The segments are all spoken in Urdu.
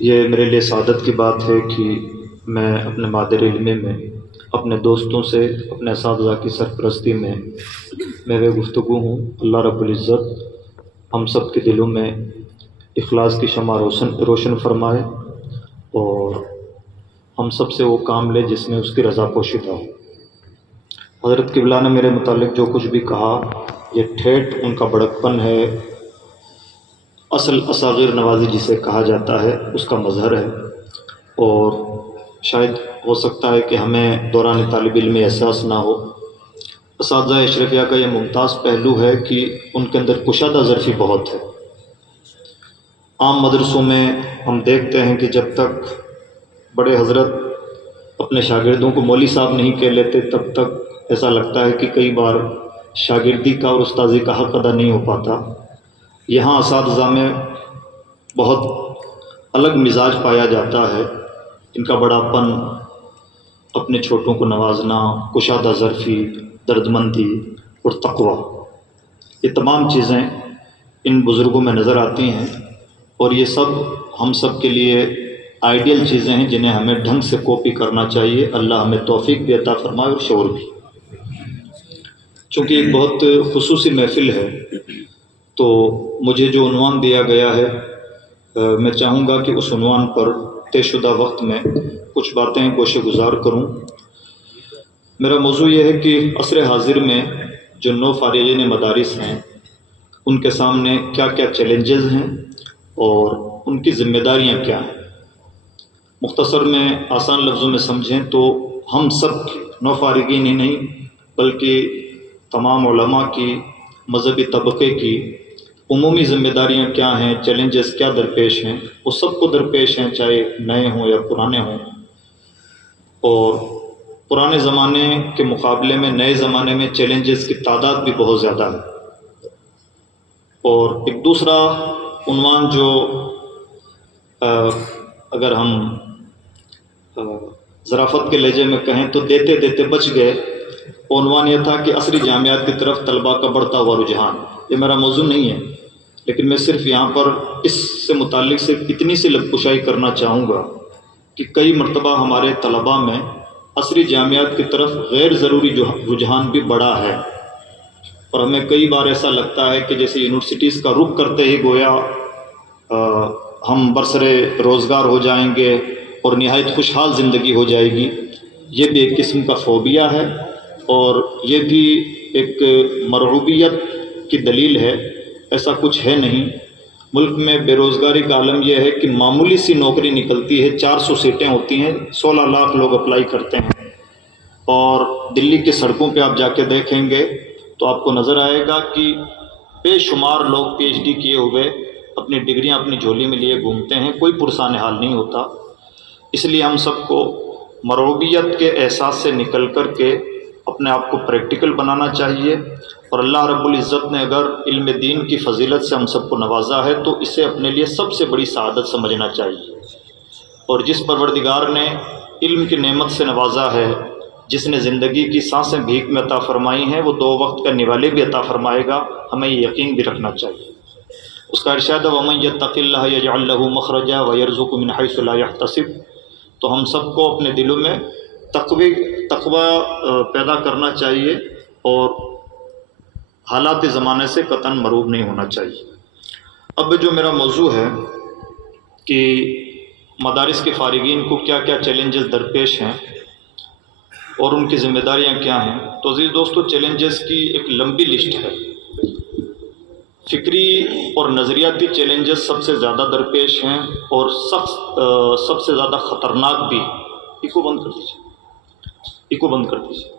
یہ میرے لیے سعادت کی بات ہے کہ میں اپنے مادر علمی میں اپنے دوستوں سے اپنے اساتذہ کی سرپرستی میں گفتگو ہوں۔ اللہ رب العزت ہم سب کے دلوں میں اخلاص کی شمع روشن فرمائے اور ہم سب سے وہ کام لے جس میں اس کی رضا پوشیدہ ہو۔ حضرت قبلہ نے میرے متعلق جو کچھ بھی کہا یہ ٹھیٹھ ان کا بڑکپن ہے، اصل اصاغر نوازی جسے کہا جاتا ہے اس کا مظہر ہے، اور شاید ہو سکتا ہے کہ ہمیں دوران طالب علمی احساس نہ ہو۔ اساتذہ اشرفیہ کا یہ ممتاز پہلو ہے کہ ان کے اندر کشادہ ظرفی بہت ہے۔ عام مدرسوں میں ہم دیکھتے ہیں کہ جب تک بڑے حضرت اپنے شاگردوں کو مولوی صاحب نہیں کہہ لیتے تب تک ایسا لگتا ہے کہ کئی بار شاگردی کا اور استاذی کا حق ادا نہیں ہو پاتا۔ یہاں اساتذہ میں بہت الگ مزاج پایا جاتا ہے، ان کا بڑا پن، اپنے چھوٹوں کو نوازنا، کشادہ ظرفی، دردمندی اور تقویٰ، یہ تمام چیزیں ان بزرگوں میں نظر آتی ہیں، اور یہ سب ہم سب کے لیے آئیڈیل چیزیں ہیں جنہیں ہمیں ڈھنگ سے کاپی کرنا چاہیے۔ اللہ ہمیں توفیق بھی عطا فرمائے اور شعور بھی۔ چونکہ ایک بہت خصوصی محفل ہے تو مجھے جو عنوان دیا گیا ہے میں چاہوں گا کہ اس عنوان پر طے شدہ وقت میں کچھ باتیں گوشے گزار کروں۔ میرا موضوع یہ ہے کہ عصر حاضر میں جو نو فارغین مدارس ہیں ان کے سامنے کیا کیا چیلنجز ہیں اور ان کی ذمہ داریاں کیا ہیں۔ مختصر میں آسان لفظوں میں سمجھیں تو ہم سب نو فارغین ہی نہیں بلکہ تمام علماء کی، مذہبی طبقے کی عمومی ذمہ داریاں کیا ہیں، چیلنجز کیا درپیش ہیں، وہ سب کو درپیش ہیں، چاہے نئے ہوں یا پرانے ہوں۔ اور پرانے زمانے کے مقابلے میں نئے زمانے میں چیلنجز کی تعداد بھی بہت زیادہ ہے۔ اور ایک دوسرا عنوان جو اگر ہم ظرافت کے لہجے میں کہیں تو دیتے دیتے بچ گئے، عنوان یہ تھا کہ عصری جامعات کی طرف طلباء کا بڑھتا ہوا رجحان۔ یہ میرا موضوع نہیں ہے، لیکن میں صرف یہاں پر اس سے متعلق سے اتنی سی لب کشائی کرنا چاہوں گا کہ کئی مرتبہ ہمارے طلباء میں عصری جامعات کی طرف غیر ضروری رجحان بھی بڑا ہے، اور ہمیں کئی بار ایسا لگتا ہے کہ جیسے یونیورسٹیز کا رخ کرتے ہی گویا ہم برسرے روزگار ہو جائیں گے اور نہایت خوشحال زندگی ہو جائے گی۔ یہ بھی ایک قسم کا فوبیا ہے اور یہ بھی ایک مرعوبیت کی دلیل ہے۔ ایسا کچھ ہے نہیں۔ ملک میں بے روزگاری کا عالم یہ ہے کہ معمولی سی نوکری نکلتی ہے، 400 سیٹیں ہوتی ہیں، 16 لاکھ لوگ اپلائی کرتے ہیں، اور دلی کی سڑکوں پہ آپ جا کے دیکھیں گے تو آپ کو نظر آئے گا کہ بے شمار لوگ پی ایچ ڈی کیے ہوئے اپنی ڈگریاں اپنی جھولی میں لیے گھومتے ہیں، کوئی پرسان حال نہیں ہوتا۔ اس لیے ہم سب کو مرعوبیت کے احساس سے نکل کر کے اپنے آپ کو پریکٹیکل بنانا چاہیے، اور اللہ رب العزت نے اگر علم دین کی فضیلت سے ہم سب کو نوازا ہے تو اسے اپنے لیے سب سے بڑی سعادت سمجھنا چاہیے۔ اور جس پروردگار نے علم کی نعمت سے نوازا ہے، جس نے زندگی کی سانسیں بھیک میں عطا فرمائی ہیں، وہ 2 وقت کا نوالے بھی عطا فرمائے گا، ہمیں یہ یقین بھی رکھنا چاہیے۔ اس کا ارشاد ہے وَمَن يَتَّقِ اللَّهَ يَجْعَل لَّهُ مَخْرَجًا وَيَرْزُقْهُ مِنْ حَيْثُ لَا يَحْتَسِبُ۔ تو ہم سب کو اپنے دلوں میں تقوی پیدا کرنا چاہیے اور حالات زمانے سے قطعاً مرعوب نہیں ہونا چاہیے۔ اب جو میرا موضوع ہے کہ مدارس کے فارغین کو کیا کیا چیلنجز درپیش ہیں اور ان کی ذمہ داریاں کیا ہیں، تو عزیز دوستو چیلنجز کی ایک لمبی لسٹ ہے۔ فکری اور نظریاتی چیلنجز سب سے زیادہ درپیش ہیں اور سب سے زیادہ خطرناک بھی، ایکو بند کر دیجیے،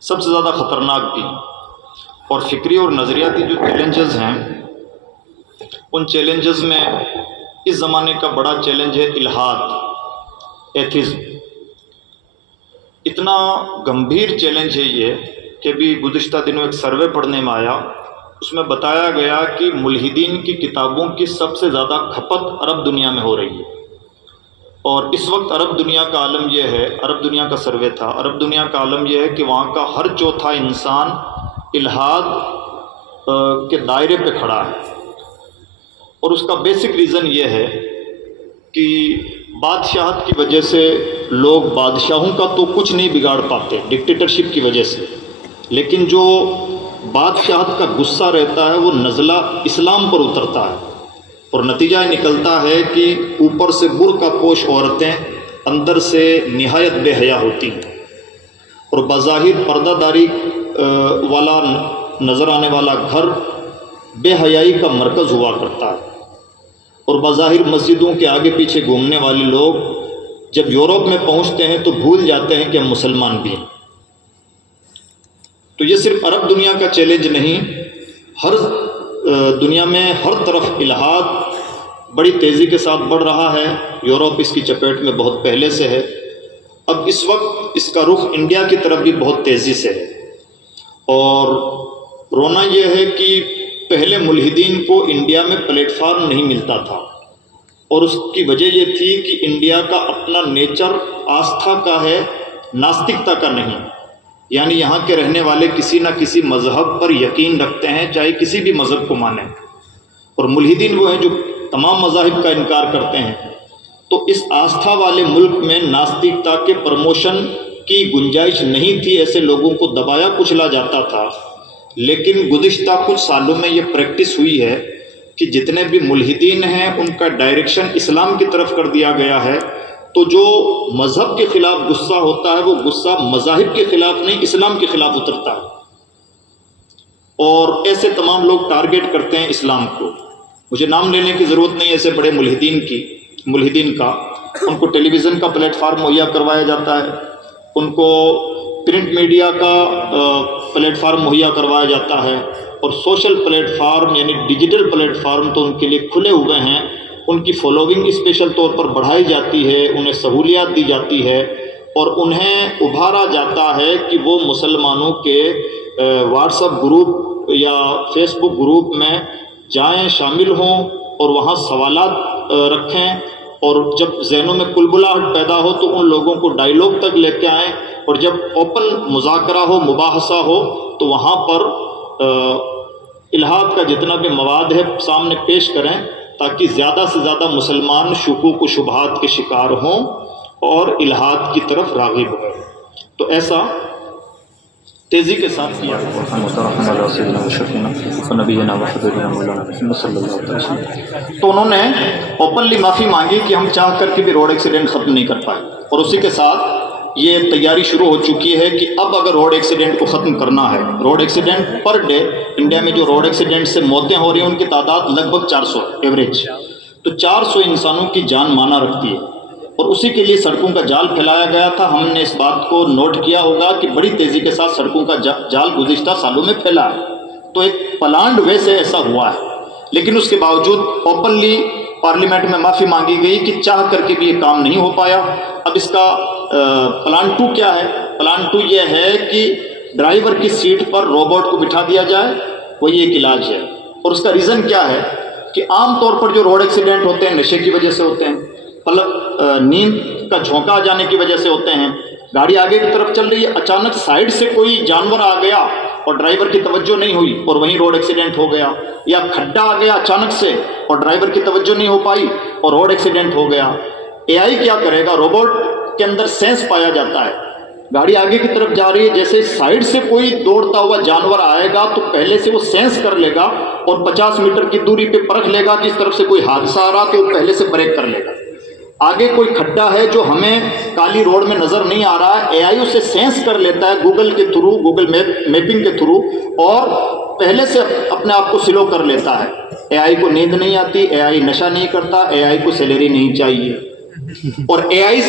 سب سے زیادہ خطرناک بھی۔ اور فکری اور نظریاتی جو چیلنجز ہیں ان چیلنجز میں اس زمانے کا بڑا چیلنج ہے الحاد، ایتھزم۔ اتنا گمبھیر چیلنج ہے یہ کہ بھی گزشتہ دنوں ایک سروے پڑھنے میں آیا، اس میں بتایا گیا کہ ملحدین کی کتابوں کی سب سے زیادہ کھپت عرب دنیا میں ہو رہی ہے، اور اس وقت عرب دنیا کا عالم یہ ہے، عرب دنیا کا سروے تھا، عرب دنیا کا عالم یہ ہے کہ وہاں کا ہر چوتھا انسان الحاد کے دائرے پہ کھڑا ہے، اور اس کا بیسک ریزن یہ ہے کہ بادشاہت کی وجہ سے لوگ بادشاہوں کا تو کچھ نہیں بگاڑ پاتے ڈکٹیٹرشپ کی وجہ سے، لیکن جو بادشاہت کا غصہ رہتا ہے وہ نزلہ اسلام پر اترتا ہے، اور نتیجہ یہ نکلتا ہے کہ اوپر سے برقع پوش عورتیں اندر سے نہایت بے حیا ہوتی ہیں، اور بظاہر پردہ داری والا نظر آنے والا گھر بے حیائی کا مرکز ہوا کرتا ہے، اور بظاہر مسجدوں کے آگے پیچھے گھومنے والے لوگ جب یورپ میں پہنچتے ہیں تو بھول جاتے ہیں کہ ہم مسلمان بھی ہیں۔ تو یہ صرف عرب دنیا کا چیلنج نہیں، ہر دنیا میں ہر طرف الحاد بڑی تیزی کے ساتھ بڑھ رہا ہے۔ یورپ اس کی چپیٹ میں بہت پہلے سے ہے، اب اس وقت اس کا رخ انڈیا کی طرف بھی بہت تیزی سے ہے، اور رونا یہ ہے کہ پہلے ملحدین کو انڈیا میں پلیٹ فارم نہیں ملتا تھا، اور اس کی وجہ یہ تھی کہ انڈیا کا اپنا نیچر آستھا کا ہے، ناستکتا کا نہیں، یعنی یہاں کے رہنے والے کسی نہ کسی مذہب پر یقین رکھتے ہیں، چاہے کسی بھی مذہب کو مانیں، اور ملحدین وہ ہیں جو تمام مذاہب کا انکار کرتے ہیں۔ تو اس آستھا والے ملک میں ناستکتا کے پروموشن کی گنجائش نہیں تھی، ایسے لوگوں کو دبایا کچلا جاتا تھا، لیکن گزشتہ کچھ سالوں میں یہ پریکٹس ہوئی ہے کہ جتنے بھی ملحدین ہیں ان کا ڈائریکشن اسلام کی طرف کر دیا گیا ہے، تو جو مذہب کے خلاف غصہ ہوتا ہے وہ غصہ مذاہب کے خلاف نہیں، اسلام کے خلاف اترتا ہے، اور ایسے تمام لوگ ٹارگیٹ کرتے ہیں اسلام کو۔ مجھے نام لینے کی ضرورت نہیں ایسے بڑے ملحدین کا، ان کو ٹیلی ویژن کا پلیٹ فارم مہیا کروایا جاتا ہے، ان کو پرنٹ میڈیا کا پلیٹ فارم مہیا کروایا جاتا ہے، اور سوشل پلیٹ فارم یعنی ڈیجیٹل پلیٹ فارم تو ان کے لیے کھلے ہوئے ہیں، ان کی فالوونگ اسپیشل طور پر بڑھائی جاتی ہے، انہیں سہولیات دی جاتی ہے، اور انہیں ابھارا جاتا ہے کہ وہ مسلمانوں کے واٹس ایپ گروپ یا فیس بک گروپ میں جائیں، شامل ہوں، اور وہاں سوالات رکھیں، اور جب ذہنوں میں کلبلاہٹ پیدا ہو تو ان لوگوں کو ڈائیلاگ تک لے کے آئیں، اور جب اوپن مذاکرہ ہو، مباحثہ ہو، تو وہاں پر الحاد کا جتنا بھی مواد ہے سامنے پیش کریں، تاکہ زیادہ سے زیادہ مسلمان شکوک و شبہات کے شکار ہوں اور الحاد کی طرف راغب ہوں۔ تو ایسا تیزی کے ساتھ کیا۔ تو انہوں نے اوپنلی معافی مانگی کہ ہم چاہ کر کے بھی روڈ ایکسیڈنٹ ختم نہیں کر پائے، اور اسی کے ساتھ یہ تیاری شروع ہو چکی ہے کہ اب اگر روڈ ایکسیڈنٹ کو ختم کرنا ہے، road accident per day India میں جو روڈ ایکسیڈنٹ سے موتیں ہو رہی ہیں ان کی تعداد لگ بھگ 400 ایوریج، تو 400 انسانوں کی جان مانا رکھتی ہے، اور اسی کے لیے سڑکوں کا جال پھیلایا گیا تھا۔ ہم نے اس بات کو نوٹ کیا ہوگا کہ بڑی تیزی کے ساتھ سڑکوں کا جال گزشتہ سالوں میں پھیلا ہے، تو ایک پلانڈ وے سے ایسا ہوا ہے، لیکن اس کے باوجود اوپنلی پارلیمنٹ میں معافی مانگی گئی کہ چاہ کر کے بھی یہ کام نہیں ہو پایا۔ اب اس کا پلان 2 کیا ہے؟ پلان 2 یہ ہے کہ ڈرائیور کی سیٹ پر روبوٹ کو بٹھا دیا جائے، وہی ایک علاج ہے، اور اس کا ریزن کیا ہے کہ عام طور پر جو روڈ ایکسیڈنٹ ہوتے ہیں نشے کی وجہ سے ہوتے ہیں، نیند کا جھونکا آ جانے کی وجہ سے ہوتے ہیں، گاڑی آگے کی طرف چل رہی ہے، اچانک سائڈ سے کوئی جانور آ گیا اور ڈرائیور کی توجہ نہیں ہوئی اور وہیں روڈ ایکسیڈنٹ ہو گیا، یا کھڈا آ گیا اچانک سے اور ڈرائیور کی توجہ نہیں ہو پائی اور روڈ ایکسیڈنٹ ہو گیا۔ اے آئی کیا کرے گا؟ روبوٹ کے اندر سینس پایا جاتا ہے، گاڑی آگے کی طرف جا رہی ہے، جیسے سائڈ سے کوئی دوڑتا ہوا جانور آئے گا تو پہلے سے وہ سینس کر لے گا اور 50 میٹر کی دوری پہ پرکھ لے گا کہ اس طرف سے کوئی حادثہ آ رہا تو وہ پہلے سے بریک کر لے گا۔ آگے کوئی کھڈا ہے جو ہمیں کالی روڈ میں نظر نہیں آ رہا ہے، اے آئی اسے سینس کر لیتا ہے گوگل کے تھرو، گوگل میپنگ کے تھرو، اور پہلے سے اپنے آپ کو سلو کر لیتا ہے۔ اے آئی کو نیند نہیں آتی، اے آئی نشہ نہیں کرتا، اے آئی کو سیلری نہیں چاہیے، اور اے آئی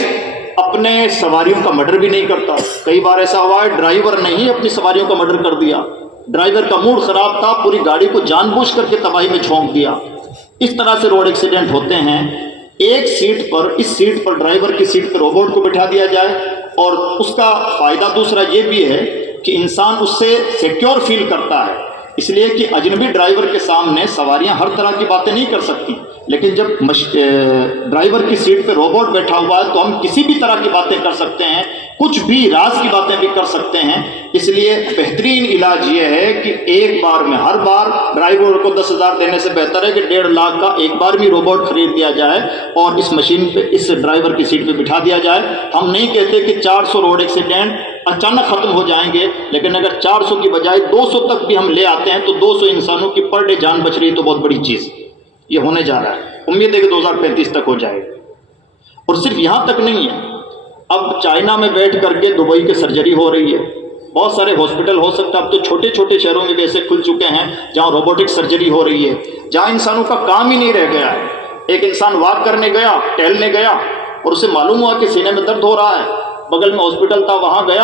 اپنے سواریوں کا مرڈر بھی نہیں کرتا۔ کئی بار ایسا ہوا ہے ڈرائیور نے ہی اپنی سواریوں کا مرڈر کر دیا، ڈرائیور کا موڈ خراب تھا، پوری گاڑی کو جان بوجھ کر کے تباہی میں جھونک دیا۔ اس طرح سے روڈ ایکسیڈنٹ ہوتے ہیں۔ ایک سیٹ پر، اس سیٹ پر ڈرائیور کی سیٹ پر روبوٹ کو بٹھا دیا جائے، اور اس کا فائدہ دوسرا یہ بھی ہے کہ انسان اس سے سیکیور فیل کرتا ہے، اس لیے کہ اجنبی ڈرائیور کے سامنے سواریاں ہر طرح کی باتیں نہیں کر سکتی، لیکن جب ڈرائیور کی سیٹ پہ روبوٹ بیٹھا ہوا ہے تو ہم کسی بھی طرح کی باتیں کر سکتے ہیں، کچھ بھی راز کی باتیں بھی کر سکتے ہیں. اس لیے بہترین علاج یہ ہے کہ ایک بار میں ہر بار ڈرائیور کو 10,000 دینے سے بہتر ہے کہ 1.5 لاکھ کا ایک بار بھی روبوٹ خرید دیا جائے اور اس مشین پہ اس ڈرائیور کی سیٹ پہ بٹھا دیا جائے. ہم نہیں کہتے کہ 400 روڈ ایکسیڈنٹ اچانک ختم ہو جائیں گے، لیکن اگر 400 کی بجائے 200 تک بھی ہم لے آتے ہیں تو 200 انسانوں کی پر ڈے جان بچ رہی ہے، تو بہت بڑی چیز یہ ہونے جا رہا ہے. امید ہے کہ 2035 تک ہو جائے گا. اور صرف یہاں تک نہیں ہے، اب چائنا میں بیٹھ کر کے دبئی کے سرجری ہو رہی ہے. بہت سارے ہاسپٹل ہو سکتا ہے، اب تو چھوٹے چھوٹے شہروں میں بھی ایسے کھل چکے ہیں جہاں روبوٹک سرجری ہو رہی ہے، جہاں انسانوں کا کام ہی نہیں رہ گیا ہے. ایک انسان واک کرنے گیا، ٹہلنے گیا، اور اسے معلوم ہوا کہ سینے میں درد ہو رہا ہے، بغل میں ہاسپٹل تھا، وہاں گیا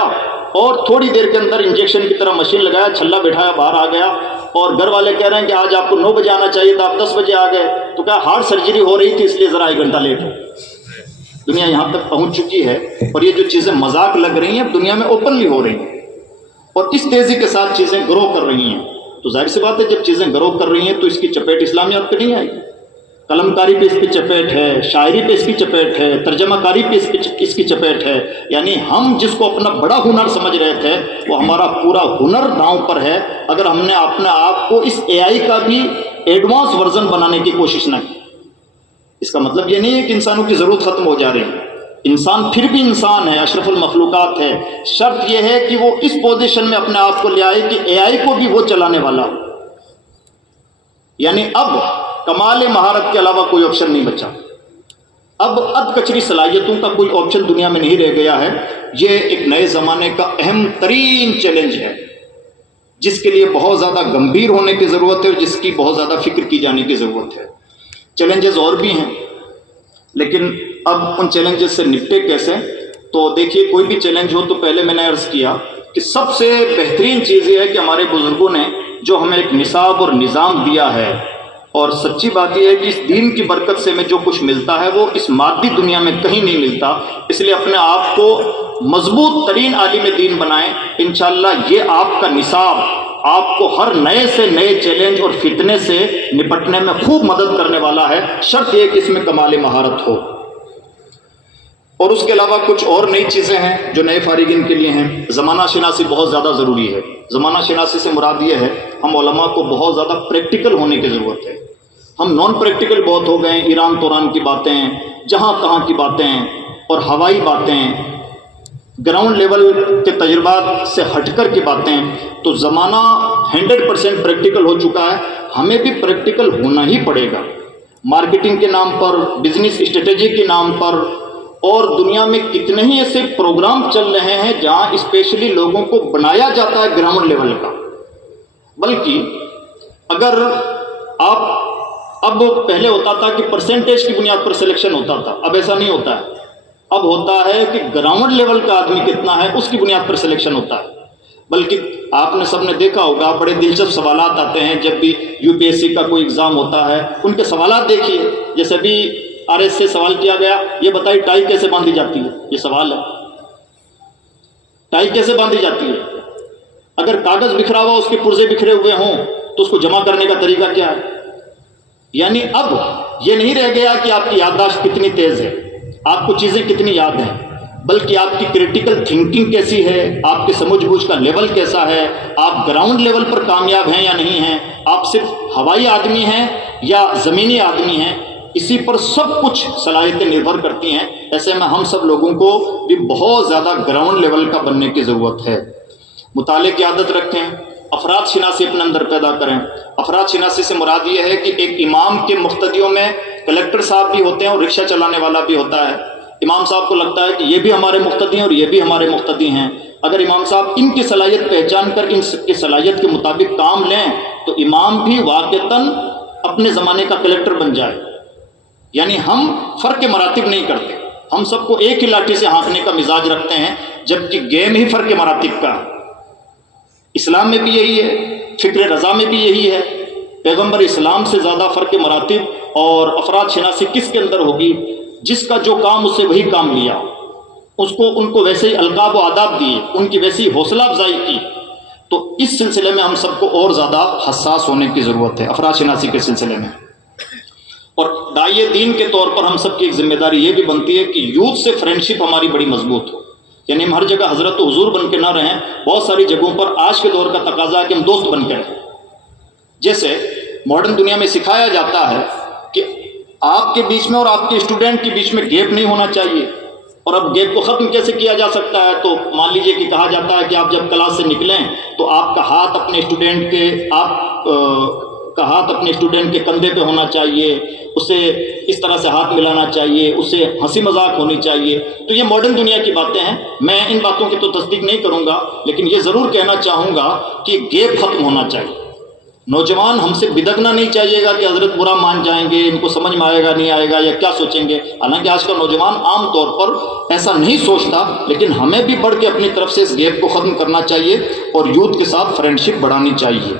اور تھوڑی دیر کے اندر انجیکشن کی طرح مشین لگایا، چھلا بٹھایا، باہر آ گیا. اور گھر والے کہہ رہے ہیں کہ آج آپ کو 9 بجے آنا چاہیے تھا، آپ 10 بجے آ گئے. تو کہا ہارٹ سرجری ہو رہی تھی اس لیے ذرا 1 گھنٹہ لیٹ ہو. دنیا یہاں تک پہنچ چکی ہے، اور یہ جو چیزیں مذاق لگ رہی ہیں اب دنیا میں اوپنلی ہو رہی ہیں، اور اس تیزی کے ساتھ چیزیں گرو کر رہی ہیں. تو ظاہر سی بات ہے جب چیزیں گرو کر رہی ہیں تو اس کی چپیٹ اسلامیات پہ نہیں آئی. قلم کاری پہ اس کی چپیٹ ہے، شاعری پہ اس کی چپیٹ ہے، ترجمہ کاری پہ اس کی چپیٹ ہے. یعنی ہم جس کو اپنا بڑا ہنر سمجھ رہے تھے وہ ہمارا پورا ہنر داؤں پر ہے اگر ہم نے اپنے آپ کو اس اے آئی کا بھی ایڈوانس ورژن بنانے کی کوشش نہ کی. اس کا مطلب یہ نہیں ہے کہ انسانوں کی ضرورت ختم ہو جا رہی ہے. انسان پھر بھی انسان ہے، اشرف المخلوقات ہے. شرط یہ ہے کہ وہ اس پوزیشن میں اپنے آپ کو لے آئے کہ اے آئی کو بھی وہ چلانے والا ہو. یعنی اب کمال مہارت کے علاوہ کوئی آپشن نہیں بچا. اب اد کچری صلاحیتوں کا کوئی آپشن دنیا میں نہیں رہ گیا ہے. یہ ایک نئے زمانے کا اہم ترین چیلنج ہے جس کے لیے بہت زیادہ گمبھیر ہونے کی ضرورت ہے اور جس کی بہت زیادہ فکر کی جانے کی ضرورت ہے. چیلنجز اور بھی ہیں، لیکن اب ان چیلنجز سے نپٹے کیسے؟ تو دیکھیے، کوئی بھی چیلنج ہو تو پہلے میں نے عرض کیا کہ سب سے بہترین چیز یہ ہے کہ ہمارے بزرگوں نے جو ہمیں ایک نصاب اور نظام دیا ہے، اور سچی بات یہ ہے کہ اس دین کی برکت سے ہمیں جو کچھ ملتا ہے وہ اس مادی دنیا میں کہیں نہیں ملتا. اس لیے اپنے آپ کو مضبوط ترین عالم دین بنائیں. انشاءاللہ یہ آپ کا نصاب آپ کو ہر نئے سے نئے چیلنج اور فتنے سے نپٹنے میں خوب مدد کرنے والا ہے. شرط یہ کہ اس میں کمال مہارت ہو. اور اس کے علاوہ کچھ اور نئی چیزیں ہیں جو نئے فارغین کے لیے ہیں. زمانہ شناسی بہت زیادہ ضروری ہے. زمانہ شناسی سے مراد یہ ہے ہم علماء کو بہت زیادہ پریکٹیکل ہونے کی ضرورت ہے. ہم نان پریکٹیکل بہت ہو گئے ہیں. ایران توران کی باتیں، جہاں تہاں کی باتیں اور ہوائی باتیں، گراؤنڈ لیول کے تجربات سے ہٹ کر کی باتیں. تو زمانہ 100% پریکٹیکل ہو چکا ہے. ہمیں بھی پریکٹیکل ہونا ہی پڑے گا. مارکیٹنگ کے نام پر، بزنس اسٹریٹجی کے نام پر، اور دنیا میں کتنے ہی ایسے پروگرام چل رہے ہیں جہاں اسپیشلی لوگوں کو بنایا جاتا ہے گراؤنڈ لیول کا. بلکہ اگر آپ اب پہلے ہوتا تھا کہ پرسنٹیج کی بنیاد پر سلیکشن ہوتا تھا، اب ایسا نہیں ہوتا ہے. اب ہوتا ہے کہ گراؤنڈ لیول کا آدمی کتنا ہے اس کی بنیاد پر سلیکشن ہوتا ہے. بلکہ آپ نے سب نے دیکھا ہوگا بڑے دلچسپ سوالات آتے ہیں جب بھی یو پی ایس سی کا کوئی ایگزام ہوتا ہے. ان کے سوالات دیکھیے. جیسے بھی آر ایس سے سوال کیا گیا، یہ بتائیے ٹائی کیسے باندھی جاتی ہے؟ یہ سوال ہے، ٹائی کیسے باندھی جاتی ہے؟ اگر کاغذ بکھرا ہوا، اس کے پرزے بکھرے ہوئے ہوں تو اس کو جمع کرنے کا طریقہ کیا ہے؟ یعنی اب یہ نہیں رہ گیا کہ آپ کی یادداشت کتنی تیز ہے، آپ کو چیزیں کتنی یاد ہیں، بلکہ آپ کی کریٹیکل تھنکنگ کیسی ہے، آپ کی سمجھ بوجھ کا لیول کیسا ہے، آپ گراؤنڈ لیول پر کامیاب ہیں یا نہیں ہیں، آپ صرف ہوائی آدمی ہیں یا زمینی آدمی ہیں. اسی پر سب کچھ صلاحیتیں نربھر کرتی ہیں. ایسے میں ہم سب لوگوں کو بھی بہت زیادہ گراؤنڈ لیول کا بننے کی ضرورت ہے. مطالعے کی عادت رکھیں، افراد شناسی اپنے اندر پیدا کریں. افراد شناسی سے مراد یہ ہے کہ ایک امام کے مقتدیوں میں کلیکٹر صاحب بھی ہوتے ہیں اور رکشہ چلانے والا بھی ہوتا ہے. امام صاحب کو لگتا ہے کہ یہ بھی ہمارے مقتدی ہیں اور یہ بھی ہمارے مقتدی ہیں. اگر امام صاحب ان کی صلاحیت پہچان کر ان کی صلاحیت کے مطابق کام لیں تو امام بھی واقعتاً اپنے زمانے کا کلیکٹر بن جائے. یعنی ہم فرق مراتب نہیں کرتے، ہم سب کو ایک ہی لاٹھی سے ہانکنے کا مزاج رکھتے ہیں، جبکہ گیم ہی فرق مراتب کا. اسلام میں بھی یہی ہے، فکر رضا میں بھی یہی ہے. پیغمبر اسلام سے زیادہ فرق مراتب اور افراد شناسی کس کے اندر ہوگی؟ جس کا جو کام اس سے وہی کام لیا، ان کو ویسے ہی القاب و آداب دیے، ان کی ویسی حوصلہ افزائی کی. تو اس سلسلے میں ہم سب کو اور زیادہ حساس ہونے کی ضرورت ہے افراد شناسی کے سلسلے میں. اور داعیے دین کے طور پر ہم سب کی ایک ذمہ داری یہ بھی بنتی ہے کہ یوتھ سے فرینڈشپ ہماری بڑی مضبوط ہو. یعنی ہم ہر جگہ حضرت و حضور بن کے نہ رہیں، بہت ساری جگہوں پر آج کے دور کا تقاضا ہے کہ ہم دوست بن کے رہیں۔ جیسے ماڈرن دنیا میں سکھایا جاتا ہے کہ آپ کے بیچ میں اور آپ کے اسٹوڈنٹ کے بیچ میں گیپ نہیں ہونا چاہیے، اور اب گیپ کو ختم کیسے کیا جا سکتا ہے؟ تو مان لیجئے کہ کہا جاتا ہے کہ آپ جب کلاس سے نکلیں تو آپ کا ہاتھ اپنے اسٹوڈنٹ کے کندھے پہ ہونا چاہیے، اسے اس طرح سے ہاتھ ملانا چاہیے، اسے ہنسی مذاق ہونی چاہیے۔ تو یہ ماڈرن دنیا کی باتیں ہیں، میں ان باتوں کی تو تصدیق نہیں کروں گا، لیکن یہ ضرور کہنا چاہوں گا کہ گیپ ختم ہونا چاہیے۔ نوجوان ہم سے بدکنا نہیں چاہیے گا کہ حضرت برا مان جائیں گے، ان کو سمجھ میں آئے گا نہیں آئے گا یا کیا سوچیں گے۔ حالانکہ آج کا نوجوان عام طور پر ایسا نہیں سوچتا، لیکن ہمیں بھی بڑھ کے اپنی طرف سے اس گیپ کو ختم کرنا چاہیے اور یوتھ کے ساتھ فرینڈشپ بڑھانی چاہیے۔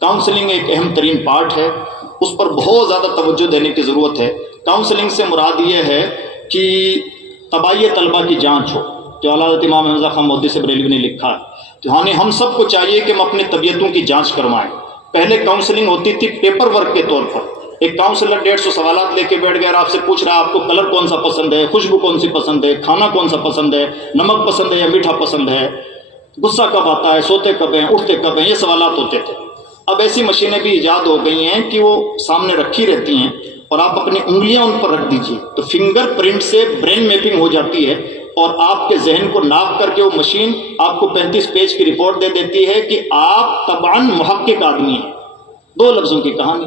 کاؤنسلنگ ایک اہم ترین پارٹ ہے، اس پر بہت زیادہ توجہ دینے کی ضرورت ہے۔ کاؤنسلنگ سے مراد یہ ہے کہ تباہی طلبہ کی جانچ ہو، جو اعلیٰ حضرت امام احمد خان مودودی سے بریلوی نے لکھا ہے۔ یعنی ہم سب کو چاہیے کہ ہم اپنی طبیعتوں کی جانچ کروائیں۔ پہلے کاؤنسلنگ ہوتی تھی پیپر ورک کے طور پر، ایک کاؤنسلر 150 سوالات لے کے بیٹھ گیا اور آپ سے پوچھ رہا ہے آپ کو کلر کون سا پسند ہے، خوشبو کون سی پسند ہے، کھانا کون سا پسند ہے، نمک پسند ہے یا میٹھا پسند ہے، غصہ کب آتا ہے، سوتے کب ہیں، اٹھتے کب ہیں، یہ سوالات ہوتے تھے۔ اب ایسی مشینیں بھی ایجاد ہو گئی ہیں کہ وہ سامنے رکھی رہتی ہیں اور آپ اپنی انگلیاں ان پر رکھ دیجیے تو فنگر پرنٹ سے برین میپنگ ہو جاتی ہے، اور آپ کے ذہن کو ناپ کر کے وہ مشین آپ کو 35 پیج کی رپورٹ دے دیتی ہے کہ آپ طبعاً محقق آدمی ہیں۔ 2 لفظوں کی کہانی،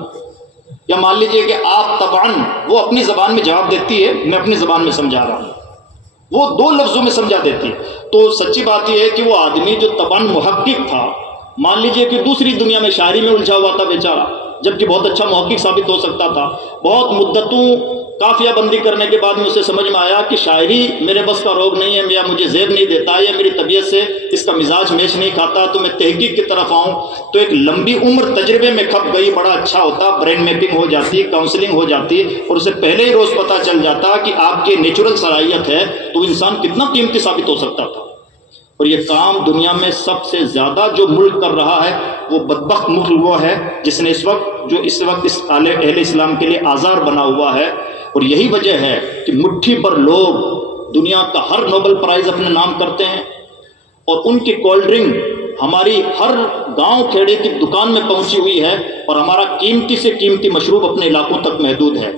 یا مان لیجئے کہ آپ طبعاً، وہ اپنی زبان میں جواب دیتی ہے، میں اپنی زبان میں سمجھا رہا ہوں، وہ 2 لفظوں میں سمجھا دیتی ہے۔ تو سچی بات یہ ہے کہ وہ آدمی جو طبعاً محقق تھا، مان لیجئے کہ دوسری دنیا میں شاعری میں الجھا ہوا تھا بیچارہ، جبکہ بہت اچھا محقق ثابت ہو سکتا تھا، بہت مدتوں قافیہ بندی کرنے کے بعد میں اسے سمجھ میں آیا کہ شاعری میرے بس کا روگ نہیں ہے، یا مجھے زیب نہیں دیتا، یا میری طبیعت سے اس کا مزاج میچ نہیں کھاتا، تو میں تحقیق کی طرف آؤں۔ تو ایک لمبی عمر تجربے میں کھپ گئی، بڑا اچھا ہوتا، برین میپنگ ہو جاتی، کاؤنسلنگ ہو جاتی، اور اسے پہلے ہی روز پتہ چل جاتا کہ آپ کی نیچرل صلاحیت ہے، تو انسان کتنا قیمتی ثابت ہو سکتا تھا۔ اور یہ کام دنیا میں سب سے زیادہ جو ملک کر رہا ہے وہ بدبخت ملک وہ ہے جس نے اس وقت اس اہل اسلام کے لیے آزار بنا ہوا ہے۔ اور یہی وجہ ہے کہ مٹھی پر لوگ دنیا کا ہر نوبل پرائز اپنے نام کرتے ہیں، اور ان کی کولڈ ڈرنک ہماری ہر گاؤں کھیڑے کی دکان میں پہنچی ہوئی ہے، اور ہمارا قیمتی سے قیمتی مشروب اپنے علاقوں تک محدود ہے۔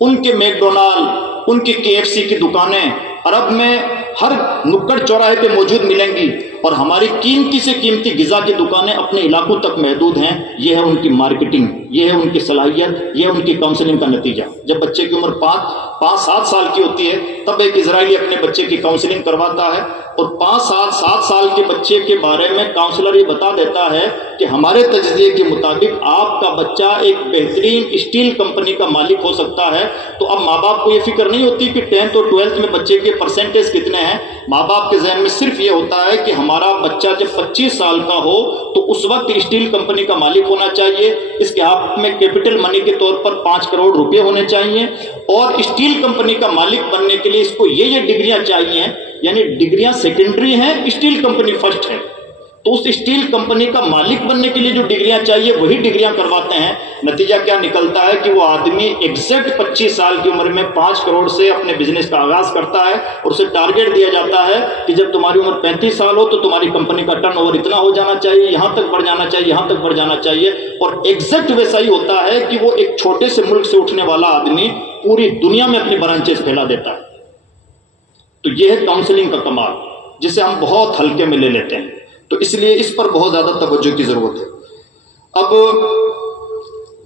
ان کے میک ڈونالڈ، ان کی KFC کی دکانیں عرب میں ہر نکڑ چوراہے پہ موجود ملیں گی، اور ہماری قیمتی سے قیمتی غذا کی دکانیں اپنے علاقوں تک محدود ہیں۔ یہ ہے ان کی مارکیٹنگ، یہ ہے ان کی صلاحیت، یہ ہے ان کی کاؤنسلنگ کا نتیجہ۔ جب بچے کی عمر 5-7 سال کی ہوتی ہے تب ایک اسرائیلی اپنے بچے کی کاؤنسلنگ کرواتا ہے، اور 5-7 سال کے بچے کے بارے میں کاؤنسلر یہ بتا دیتا ہے کہ ہمارے تجزیے کے مطابق آپ کا بچہ ایک بہترین اسٹیل کمپنی کا مالک ہو سکتا ہے۔ تو اب ماں باپ کو یہ فکر نہیں ہوتی کہ 10th اور 12th میں بچے کے پرسنٹیج کتنے ہیں، ماں باپ کے ذہن میں صرف یہ ہوتا ہے کہ ہمارا بچہ جب 25 سال کا ہو تو اس وقت اسٹیل کمپنی کا مالک ہونا چاہیے، اس کے ہاتھ میں کیپٹل منی کے طور پر 5 کروڑ روپے ہونے چاہیے، اور اسٹیل کمپنی کا مالک بننے کے لیے اس کو یہ ڈگریاں چاہیے، یعنی ڈگریاں سیکنڈری ہیں، اسٹیل کمپنی فرسٹ ہے۔ تو اس اسٹیل کمپنی کا مالک بننے کے لیے جو ڈگریاں چاہیے وہی ڈگریاں کرواتے ہیں۔ نتیجہ کیا نکلتا ہے کہ وہ آدمی ایگزیکٹ 25 سال کی عمر میں 5 کروڑ سے اپنے بزنس کا آغاز کرتا ہے، اور اسے ٹارگیٹ دیا جاتا ہے کہ جب تمہاری عمر 35 سال ہو تو تمہاری کمپنی کا ٹرن اوور اتنا ہو جانا چاہیے، یہاں تک بڑھ جانا چاہیے، یہاں تک بڑھ جانا چاہیے۔ اور ایگزیکٹ ویسا ہی ہوتا ہے کہ وہ ایک چھوٹے سے ملک سے اٹھنے والا آدمی پوری دنیا میں اپنی برانچز پھیلا دیتا ہے۔ تو یہ ہے کاؤنسلنگ کا کمال، جسے ہم بہت ہلکے میں لے لیتے ہیں۔ تو اس لیے اس پر بہت زیادہ توجہ کی ضرورت ہے۔ اب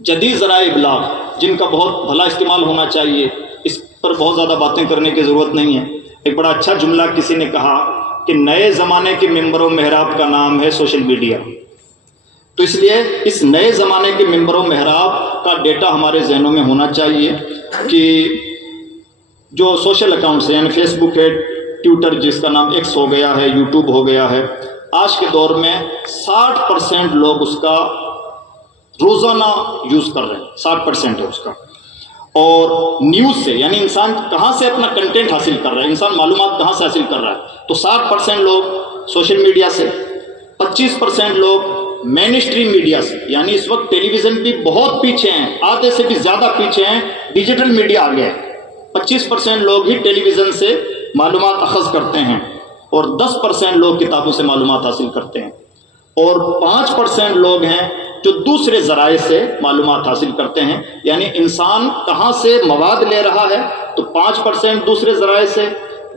جدید ذرائع ابلاغ جن کا بہت بھلا استعمال ہونا چاہیے، اس پر بہت زیادہ باتیں کرنے کی ضرورت نہیں ہے۔ ایک بڑا اچھا جملہ کسی نے کہا کہ نئے زمانے کے ممبر و محراب کا نام ہے سوشل میڈیا۔ تو اس لیے اس نئے زمانے کے ممبر و محراب کا ڈیٹا ہمارے ذہنوں میں ہونا چاہیے کہ جو سوشل اکاؤنٹس ہیں، یعنی فیس بک ہے، ٹویٹر جس کا نام ایکس ہو گیا ہے، یوٹیوب ہو گیا ہے، آج کے دور میں 60% لوگ اس کا روزانہ یوز کر رہے ہیں، 60% ہے اس کا۔ اور نیوز سے، یعنی انسان کہاں سے اپنا کنٹینٹ حاصل کر رہا ہے، انسان معلومات کہاں سے حاصل کر رہا ہے، تو 60% لوگ سوشل میڈیا سے، 25% لوگ مین اسٹریم میڈیا سے، یعنی اس وقت ٹیلی ویژن بھی بہت پیچھے ہیں، آدھے سے بھی زیادہ پیچھے ہیں، ڈیجیٹل میڈیا آ گیا ہے۔ 25% لوگ ہی ٹیلی ویژن سے معلومات اخذ کرتے ہیں، اور 10% لوگ کتابوں سے معلومات حاصل کرتے ہیں، اور 5% لوگ ہیں جو دوسرے ذرائع سے معلومات حاصل کرتے ہیں۔ یعنی انسان کہاں سے مواد لے رہا ہے تو 5% دوسرے ذرائع سے،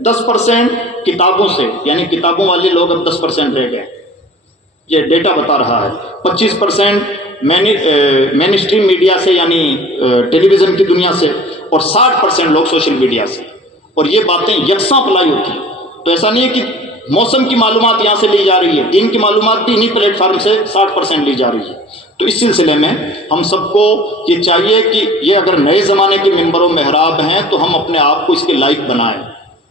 10% کتابوں سے، یعنی کتابوں والے لوگ اب 10% رہ گئے، یہ ڈیٹا بتا رہا ہے۔ 25% مین اسٹریم میڈیا سے، یعنی ٹیلی ویژن کی دنیا سے، اور 60% لوگ سوشل میڈیا سے۔ اور یہ باتیں یکساں اپلائی ہوتی ہیں، تو ایسا نہیں ہے کہ موسم کی معلومات یہاں سے لی جا رہی ہے، دین کی معلومات بھی انہی پلیٹ فارم سے 60% لی جا رہی ہے۔ تو اس سلسلے میں ہم سب کو یہ چاہیے کہ یہ اگر نئے زمانے کے منبر و محراب ہیں تو ہم اپنے آپ کو اس کے لائق بنائیں۔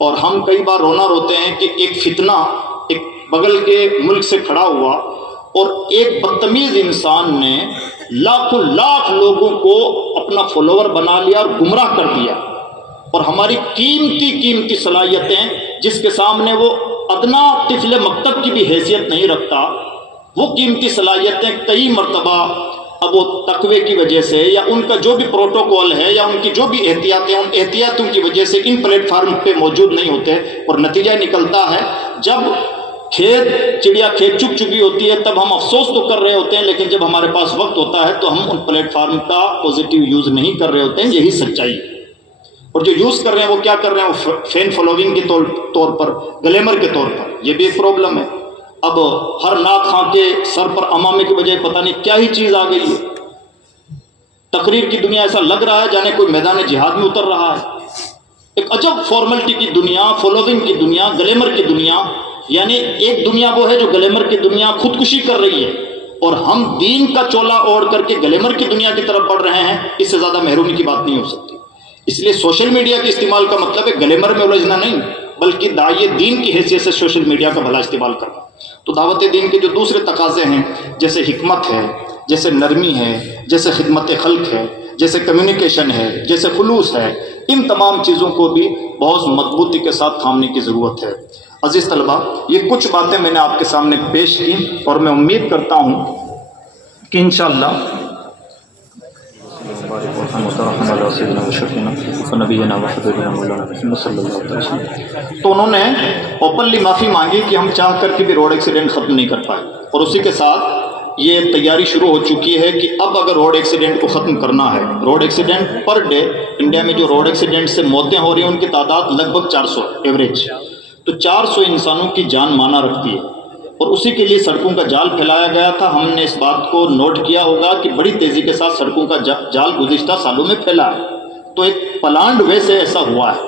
اور ہم کئی بار رونا روتے ہیں کہ ایک فتنہ ایک بغل کے ملک سے کھڑا ہوا اور ایک بدتمیز انسان نے لاکھوں لاکھ لوگوں کو اپنا فالوور بنا لیا اور گمراہ کر دیا، اور ہماری قیمتی صلاحیتیں جس کے سامنے وہ ادنا طفل مکتب کی بھی حیثیت نہیں رکھتا، وہ قیمتی صلاحیتیں کئی مرتبہ اب وہ تقوی کی وجہ سے یا ان کا جو بھی پروٹوکول ہے یا ان کی جو بھی احتیاطیں، ان احتیاطوں کی وجہ سے ان پلیٹ فارم پہ موجود نہیں ہوتے، اور نتیجہ نکلتا ہے جب چڑیا کھیت چک چکی ہوتی ہے تب ہم افسوس تو کر رہے ہوتے ہیں، لیکن جب ہمارے پاس وقت ہوتا ہے تو ہم ان پلیٹ فارم کا پازیٹیو یوز نہیں کر رہے ہوتے ہیں۔ یہی سچائی ہے۔ اور جو یوز کر رہے ہیں وہ کیا کر رہے ہیں؟ وہ فین فالوونگ کے طور پر، گلیمر کے طور پر، یہ بھی ایک پرابلم ہے۔ اب ہر ناک خاں کے سر پر امامے کی بجائے پتہ نہیں کیا ہی چیز آ گئی ہے۔ تقریر کی دنیا ایسا لگ رہا ہے جانے کوئی میدان جہاد میں اتر رہا ہے۔ ایک عجب فارملٹی کی دنیا، فالوونگ کی دنیا، گلیمر کی دنیا، یعنی ایک دنیا وہ ہے جو گلیمر کی دنیا خودکشی کر رہی ہے، اور ہم دین کا چولا اوڑھ کر کے گلیمر کی دنیا کی طرف بڑھ رہے ہیں۔ اس سے زیادہ محرومی کی بات نہیں ہو سکتی۔ اس لیے سوشل میڈیا کے استعمال کا مطلب ہے گلیمر میں الجھنا نہیں، بلکہ داعیے دین کی حیثیت سے سوشل میڈیا کا بھلا استعمال کرنا۔ تو دعوت دین کے جو دوسرے تقاضے ہیں، جیسے حکمت ہے، جیسے نرمی ہے، جیسے خدمت خلق ہے، جیسے کمیونیکیشن ہے، جیسے خلوص ہے، ان تمام چیزوں کو بھی بہت مضبوطی کے ساتھ تھامنے کی ضرورت ہے۔ عزیز طلبہ، یہ کچھ باتیں میں نے آپ کے سامنے پیش کی، اور میں امید کرتا ہوں کہ انشاءاللہ تو انہوں نے اوپنلی معافی مانگی کہ ہم چاہ کر کے بھی روڈ ایکسیڈنٹ ختم نہیں کر پائے، اور اسی کے ساتھ یہ تیاری شروع ہو چکی ہے کہ اب اگر روڈ ایکسیڈنٹ کو ختم کرنا ہے، road accident per day India میں جو روڈ ایکسیڈنٹ سے موتیں ہو رہی ہیں ان کی تعداد لگ بھگ 400 ایوریج، تو 400 انسانوں کی جان مانا رکھتی ہے، اور اسی کے لیے سڑکوں کا جال پھیلایا گیا تھا۔ ہم نے اس بات کو نوٹ کیا ہوگا کہ بڑی تیزی کے ساتھ سڑکوں کا جال گزشتہ سالوں میں پھیلا ہے، تو ایک پلانڈ وے سے ایسا ہوا ہے،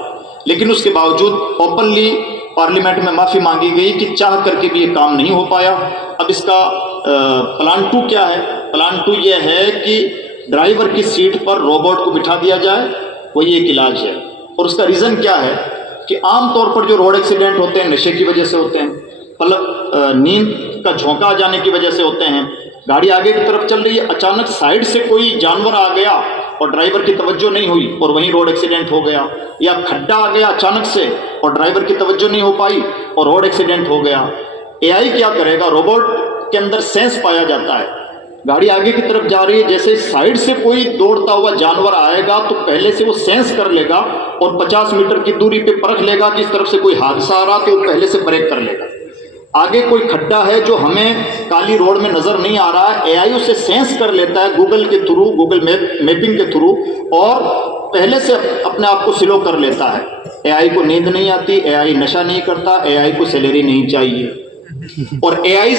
لیکن اس کے باوجود اوپنلی پارلیمنٹ میں معافی مانگی گئی کہ چاہ کر کے بھی یہ کام نہیں ہو پایا۔ اب اس کا پلان 2 کیا ہے؟ پلان 2 یہ ہے کہ ڈرائیور کی سیٹ پر روبوٹ کو بٹھا دیا جائے، وہی ایک علاج ہے۔ اور اس کا ریزن کیا ہے کہ عام طور پر جو روڈ ایکسیڈنٹ ہوتے ہیں نشے کی وجہ سے ہوتے ہیں، نیند کا جھونکا آ جانے کی وجہ سے ہوتے ہیں۔ گاڑی آگے کی طرف چل رہی ہے، اچانک سائڈ سے کوئی جانور آ گیا اور ڈرائیور کی توجہ نہیں ہوئی اور وہیں روڈ ایکسیڈنٹ ہو گیا، یا کھڈا آ گیا اچانک سے اور ڈرائیور کی توجہ نہیں ہو پائی اور روڈ ایکسیڈنٹ ہو گیا۔ اے آئی کیا کرے گا؟ روبوٹ کے اندر سینس پایا جاتا ہے، گاڑی آگے کی طرف جا رہی ہے، جیسے سائڈ سے کوئی دوڑتا ہوا جانور آئے گا تو پہلے سے وہ سینس کر لے گا اور 50 میٹر کی دوری پہ پرکھ لے گا کہ اس طرف سے کوئی حادثہ آ رہا تو وہ پہلے سے بریک کر لے گا۔ آگے کوئی کھڈا ہے جو ہمیں کالی روڈ میں نظر نہیں آ رہا ہے، اے آئی اسے سینس کر لیتا ہے گوگل کے تھرو، گوگل میپنگ کے تھرو، اور پہلے سے اپنے آپ کو سلو کر لیتا ہے۔ اے آئی کو نیند نہیں آتی، اے آئی نشہ نہیں کرتا، اے آئی کو سیلری نہیں چاہیے، اور اے آئی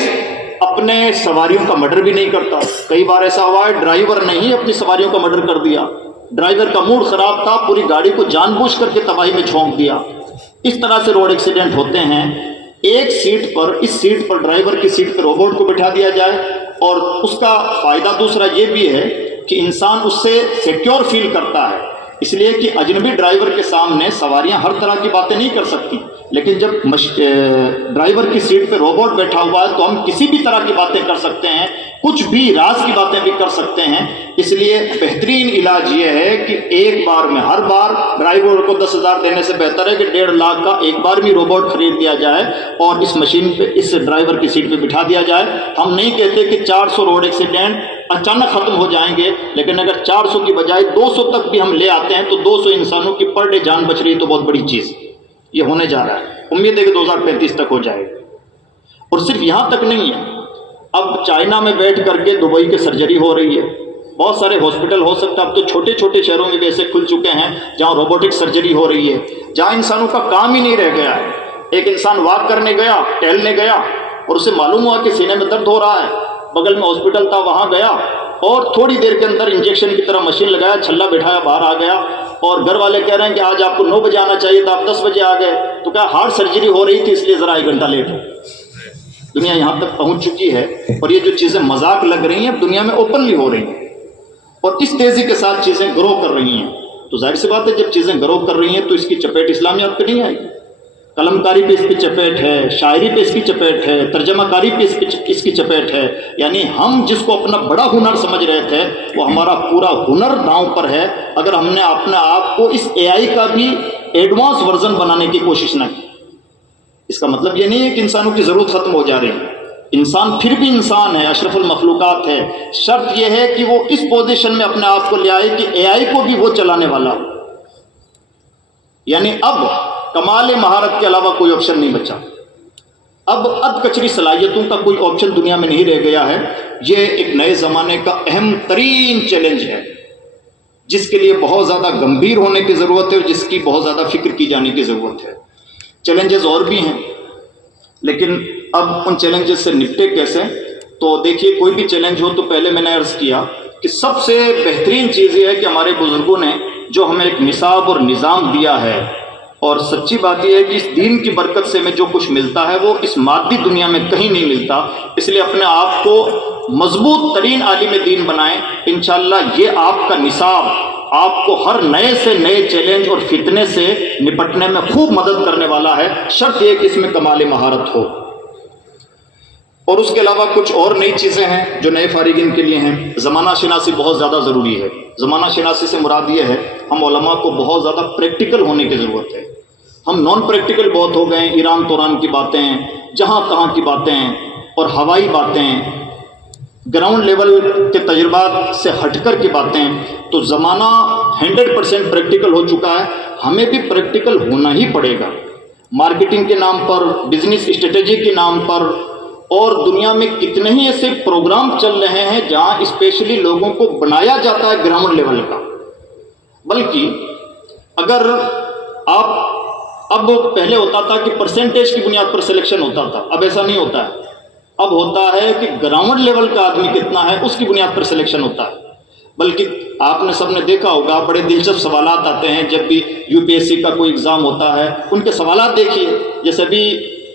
اپنے سواریوں کا مرڈر بھی نہیں کرتا۔ کئی بار ایسا ہوا ہے ڈرائیور نے ہی اپنی سواریوں کا مرڈر کر دیا، ڈرائیور کا موڈ خراب تھا، پوری گاڑی کو جان بوجھ کر کے تباہی میں جھونک دیا۔ اس طرح سے روڈ ایکسیڈنٹ ہوتے ہیں۔ ایک سیٹ پر، اس سیٹ پر ڈرائیور کی سیٹ پر روبوٹ کو بٹھا دیا جائے، اور اس کا فائدہ دوسرا یہ بھی ہے کہ انسان اس سے سیکیور فیل کرتا ہے، اس لیے کہ اجنبی ڈرائیور کے سامنے سواریاں ہر طرح کی باتیں نہیں کر سکتی، لیکن جب ڈرائیور کی سیٹ پہ روبوٹ بیٹھا ہوا ہے تو ہم کسی بھی طرح کی باتیں کر سکتے ہیں، کچھ بھی راز کی باتیں بھی کر سکتے ہیں۔ اس لیے بہترین علاج یہ ہے کہ ایک بار میں، ہر بار ڈرائیور کو 10,000 دینے سے بہتر ہے کہ 1.5 لاکھ کا ایک بار بھی روبوٹ خرید دیا جائے اور اس مشین پہ، اس ڈرائیور کی سیٹ پہ بٹھا دیا جائے۔ ہم نہیں کہتے کہ 400 روڈ ایکسیڈنٹ اچانک ختم ہو جائیں گے، لیکن اگر 400 کی بجائے 200 تک بھی ہم لے آتے ہیں تو 200 انسانوں کی پر ڈے جان بچ رہی ہے تو بہت بڑی چیز۔ یہ ہونے جا رہا ہے، امید ہے کہ 2035 تک ہو جائے گا۔ اور صرف یہاں تک نہیں ہے، اب چائنا میں بیٹھ کر کے دبئی کی سرجری ہو رہی ہے، بہت سارے ہاسپٹل ہو سکتا ہے، اب تو چھوٹے چھوٹے شہروں میں بھی ایسے کھل چکے ہیں جہاں روبوٹک سرجری ہو رہی ہے، جہاں انسانوں کا کام ہی نہیں رہ گیا ہے۔ ایک انسان واک کرنے گیا، ٹہلنے گیا، اور اسے معلوم ہوا کہ سینے میں درد ہو رہا ہے، بغل میں ہاسپٹل تھا، وہاں گیا اور تھوڑی دیر کے اندر انجیکشن کی طرح مشین لگایا، چھلا بٹھایا، باہر آ گیا، اور گھر والے کہہ رہے ہیں کہ آج آپ کو 9 بجے آنا چاہیے تھا، آپ 10 بجے آ گئے، تو کیا ہارٹ سرجری ہو رہی تھی اس لیے ذرا 1 گھنٹہ لیٹ ہو۔ دنیا یہاں تک پہنچ چکی ہے، اور یہ جو چیزیں مذاق لگ رہی ہیں اب دنیا میں اوپنلی ہو رہی ہیں، اور اس تیزی کے ساتھ چیزیں گرو کر رہی ہیں، تو ظاہر سی بات ہے جب چیزیں گرو کر رہی ہیں تو اس کی چپیٹ اسلامیات پہ نہیں آئے گی۔ قلم کاری پہ اس کی چپیٹ ہے، شاعری پہ اس کی چپیٹ ہے، ترجمہ کاری پہ اس کی چپیٹ ہے، یعنی ہم جس کو اپنا بڑا ہنر سمجھ رہے تھے وہ ہمارا پورا ہنر داؤں پر ہے اگر ہم نے اپنے آپ کو اس اے آئی کا بھی ایڈوانس ورژن بنانے کی کوشش نہ کی۔ اس کا مطلب یہ نہیں ہے کہ انسانوں کی ضرورت ختم ہو جا رہی ہے، انسان پھر بھی انسان ہے، اشرف المخلوقات ہے، شرط یہ ہے کہ وہ اس پوزیشن میں اپنے آپ کو لے آئے کہ اے آئی کو بھی وہ چلانے والا ہو، یعنی اب کمال مہارت کے علاوہ کوئی آپشن نہیں بچا، اب اد کچری صلاحیتوں کا کوئی آپشن دنیا میں نہیں رہ گیا ہے۔ یہ ایک نئے زمانے کا اہم ترین چیلنج ہے جس کے لیے بہت زیادہ گمبھیر ہونے کی ضرورت ہے اور جس کی بہت زیادہ فکر کی جانے کی ضرورت ہے۔ چیلنجز اور بھی ہیں، لیکن اب ان چیلنجز سے نپٹے کیسے؟ تو دیکھیے، کوئی بھی چیلنج ہو تو پہلے میں نے عرض کیا کہ سب سے بہترین چیز یہ ہے کہ ہمارے بزرگوں نے جو ہمیں ایک نصاب اور نظام دیا ہے، اور سچی بات یہ ہے کہ اس دین کی برکت سے ہمیں جو کچھ ملتا ہے وہ اس مادی دنیا میں کہیں نہیں ملتا، اس لیے اپنے آپ کو مضبوط ترین عالم دین بنائیں۔ انشاءاللہ یہ آپ کا نصاب آپ کو ہر نئے سے نئے چیلنج اور فتنے سے نپٹنے میں خوب مدد کرنے والا ہے، شرط یہ کہ اس میں کمال مہارت ہو۔ اور اس کے علاوہ کچھ اور نئی چیزیں ہیں جو نئے فارغین کے لیے ہیں۔ زمانہ شناسی بہت زیادہ ضروری ہے۔ زمانہ شناسی سے مراد یہ ہے ہم علماء کو بہت زیادہ پریکٹیکل ہونے کی ضرورت ہے۔ ہم نان پریکٹیکل بہت ہو گئے ہیں، ایران توران کی باتیں، جہاں تہاں کی باتیں اور ہوائی باتیں، گراؤنڈ لیول کے تجربات سے ہٹ کر کی باتیں۔ تو زمانہ 100% پریکٹیکل ہو چکا ہے، ہمیں بھی پریکٹیکل ہونا ہی پڑے گا، مارکیٹنگ کے نام پر، بزنس اسٹریٹجی کے نام پر، اور دنیا میں کتنے ہی ایسے پروگرام چل رہے ہیں جہاں اسپیشلی لوگوں کو بنایا جاتا ہے گراؤنڈ لیول کا۔ بلکہ اگر آپ اب پہلے ہوتا تھا کہ پرسنٹیج کی بنیاد پر سلیکشن ہوتا تھا، اب ایسا نہیں ہوتا ہے، اب ہوتا ہے کہ گراؤنڈ لیول کا آدمی کتنا ہے اس کی بنیاد پر سلیکشن ہوتا ہے۔ بلکہ آپ نے سب نے دیکھا ہوگا بڑے دلچسپ سوالات آتے ہیں جب بھی یو پی ایس سی کا کوئی ایگزام ہوتا ہے، ان کے سوالات دیکھیے، جیسے بھی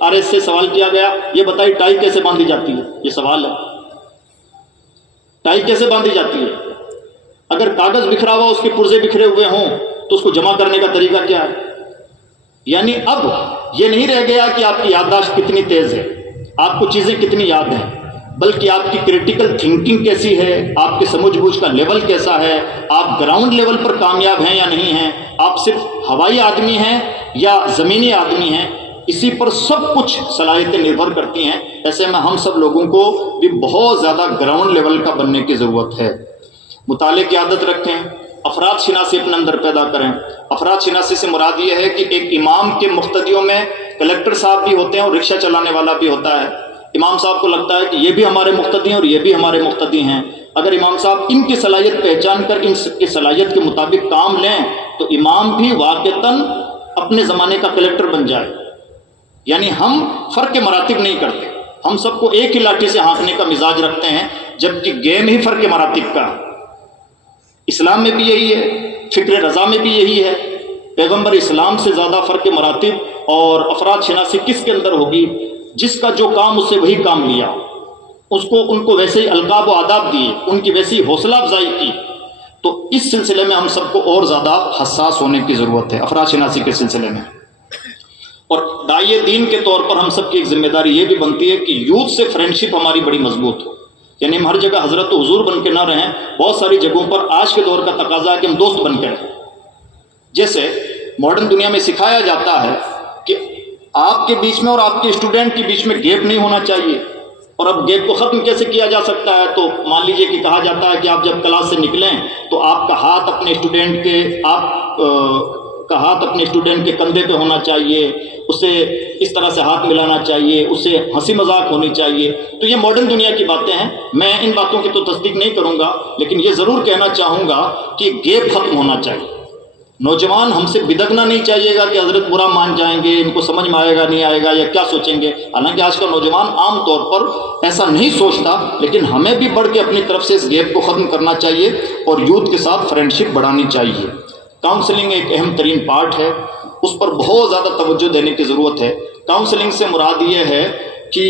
آر ایس سے سوال کیا گیا، یہ بتائیے ٹائی کیسے باندھی جاتی ہے، یہ سوال ہے، ٹائی کیسے باندھی جاتی ہے؟ اگر کاغذ بکھرا ہوا، اس کے پرزے بکھرے ہوئے ہوں تو اس کو جمع کرنے کا طریقہ کیا ہے؟ یعنی اب یہ نہیں رہ گیا کہ آپ کی یادداشت کتنی تیز ہے، آپ کو چیزیں کتنی یاد ہیں، بلکہ آپ کی کریٹیکل تھنکنگ کیسی ہے، آپ کی سمجھ بوجھ کا لیول کیسا ہے، آپ گراؤنڈ لیول پر کامیاب ہیں یا نہیں ہیں، آپ صرف ہوائی آدمی ہیں یا زمینی آدمی ہیں، اسی پر سب کچھ صلاحیتیں نربھر کرتی ہیں۔ ایسے میں ہم سب لوگوں کو بھی بہت زیادہ گراؤنڈ لیول کا بننے کی ضرورت ہے۔ مطالعے کی عادت رکھیں، افراد شناسی اپنے اندر پیدا کریں۔ افراد شناسی سے مراد یہ ہے کہ ایک امام کے مقتدیوں میں کلیکٹر صاحب بھی ہوتے ہیں اور رکشہ چلانے والا بھی ہوتا ہے۔ امام صاحب کو لگتا ہے کہ یہ بھی ہمارے مقتدی ہیں اور یہ بھی ہمارے مقتدی ہیں، اگر امام صاحب ان کی صلاحیت پہچان کر ان کی صلاحیت کے مطابق کام لیں تو امام بھی واقعتاً اپنے زمانے کا کلیکٹر بن جائے۔ یعنی ہم فرق کے مراتب نہیں کرتے، ہم سب کو ایک ہی لاٹھی سے ہانکنے کا مزاج رکھتے ہیں، جبکہ گیم ہی فرق کے مراتب کا ہے۔ اسلام میں بھی یہی ہے، فکر رضا میں بھی یہی ہے۔ پیغمبر اسلام سے زیادہ فرق مراتب اور افراد شناسی کس کے اندر ہوگی؟ جس کا جو کام اس سے وہی کام لیا، ان کو ویسے ہی القاب و آداب دیے، ان کی ویسی حوصلہ افزائی کی۔ تو اس سلسلے میں ہم سب کو اور زیادہ حساس ہونے کی ضرورت ہے افراد شناسی کے سلسلے میں۔ اور داعیے دین کے طور پر ہم سب کی ایک ذمہ داری یہ بھی بنتی ہے کہ یوتھ سے فرینڈشپ ہماری بڑی مضبوط ہو، یعنی ہم ہر جگہ حضرت و حضور بن کے نہ رہیں، بہت ساری جگہوں پر آج کے دور کا تقاضا ہے کہ ہم دوست بن کے رہیں۔ جیسے ماڈرن دنیا میں سکھایا جاتا ہے کہ آپ کے بیچ میں اور آپ کے اسٹوڈنٹ کے بیچ میں گیپ نہیں ہونا چاہیے، اور اب گیپ کو ختم کیسے کیا جا سکتا ہے؟ تو مان لیجئے کہ کہا جاتا ہے کہ آپ جب کلاس سے نکلیں تو آپ کا ہاتھ اپنے اسٹوڈنٹ کے آپ کا ہاتھ اپنے اسٹوڈنٹ کے کندھے پہ ہونا چاہیے، اسے اس طرح سے ہاتھ ملانا چاہیے، اسے ہنسی مذاق ہونی چاہیے. تو یہ ماڈرن دنیا کی باتیں ہیں، میں ان باتوں کی تو تصدیق نہیں کروں گا، لیکن یہ ضرور کہنا چاہوں گا کہ گیپ ختم ہونا چاہیے. نوجوان ہم سے بدگنا نہیں چاہیے گا کہ حضرت برا مان جائیں گے، ان کو سمجھ میں آئے گا نہیں آئے گا یا کیا سوچیں گے. حالانکہ آج کا نوجوان عام طور پر ایسا نہیں سوچتا، لیکن ہمیں بھی بڑھ کے اپنی طرف سے اس گیپ کو ختم کرنا چاہیے اور یوتھ کے ساتھ فرینڈشپ بڑھانی چاہیے. کاؤنسلنگ ایک اہم ترین پارٹ ہے، اس پر بہت زیادہ توجہ دینے کی ضرورت ہے. کاؤنسلنگ سے مراد یہ ہے کہ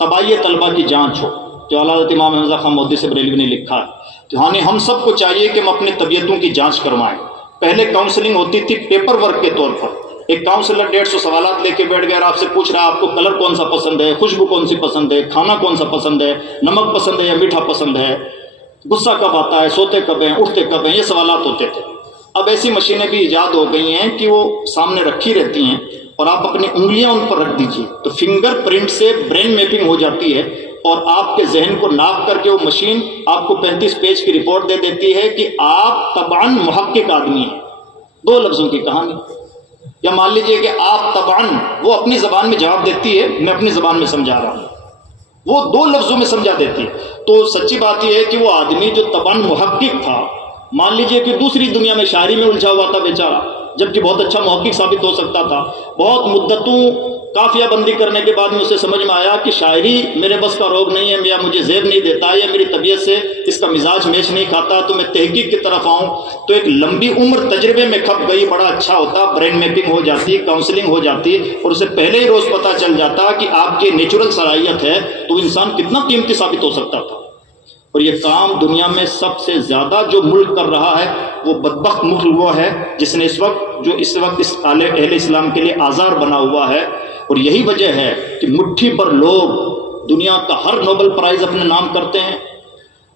تباہی طلبہ کی جانچ ہو، جو اعلیٰ حضرت امام احمد خان مودودی سے بریلوی نے لکھا ہے. یعنی ہم سب کو چاہیے کہ ہم اپنی طبیعتوں کی جانچ کروائیں. پہلے کاؤنسلنگ ہوتی تھی پیپر ورک کے طور پر، ایک کاؤنسلر 150 سوالات لے کے بیٹھ گیا اور آپ سے پوچھ رہا ہے آپ کو کلر کون سا پسند ہے، خوشبو کون سی پسند ہے، کھانا کون سا پسند ہے، نمک پسند ہے یا میٹھا پسند ہے، غصہ کب آتا ہے، سوتے کب ہیں، اٹھتے کب ہیں، یہ سوالات ہوتے تھے. اب ایسی مشینیں بھی ایجاد ہو گئی ہیں کہ وہ سامنے رکھی رہتی ہیں اور آپ اپنی انگلیاں ان پر رکھ دیجیے تو فنگر پرنٹ سے برین میپنگ ہو جاتی ہے اور آپ کے ذہن کو ناپ کر کے وہ مشین آپ کو 35 پیج کی رپورٹ دے دیتی ہے کہ آپ طبعاً محقق آدمی ہیں. 2 لفظوں کی کہانی. یا مان لیجئے کہ آپ طبعاً، وہ اپنی زبان میں جواب دیتی ہے، میں اپنی زبان میں سمجھا رہا ہوں، وہ 2 لفظوں میں سمجھا دیتی ہے. تو سچی بات یہ ہے کہ وہ آدمی جو طبعاً محقق تھا، مان لیجئے کہ دوسری دنیا میں شاعری میں الجھا ہوا تھا بیچارہ، جبکہ بہت اچھا محقق ثابت ہو سکتا تھا. بہت مدتوں قافیہ بندی کرنے کے بعد میں اسے سمجھ میں آیا کہ شاعری میرے بس کا روگ نہیں ہے، یا مجھے زیب نہیں دیتا یا میری طبیعت سے اس کا مزاج میچ نہیں کھاتا، تو میں تحقیق کی طرف آؤں. تو ایک لمبی عمر تجربے میں کھپ گئی، بڑا اچھا ہوتا، برین میپنگ ہو جاتی، کاؤنسلنگ ہو جاتی اور اسے پہلے ہی روز پتہ چل جاتا کہ آپ کی نیچرل صلاحیت ہے، تو انسان کتنا قیمتی ثابت ہو سکتا تھا. اور یہ کام دنیا میں سب سے زیادہ جو ملک کر رہا ہے وہ بدبخت ملک وہ ہے جس نے اس وقت اس اہل اسلام کے لیے آزار بنا ہوا ہے. اور یہی وجہ ہے کہ مٹھی پر لوگ دنیا کا ہر نوبل پرائز اپنے نام کرتے ہیں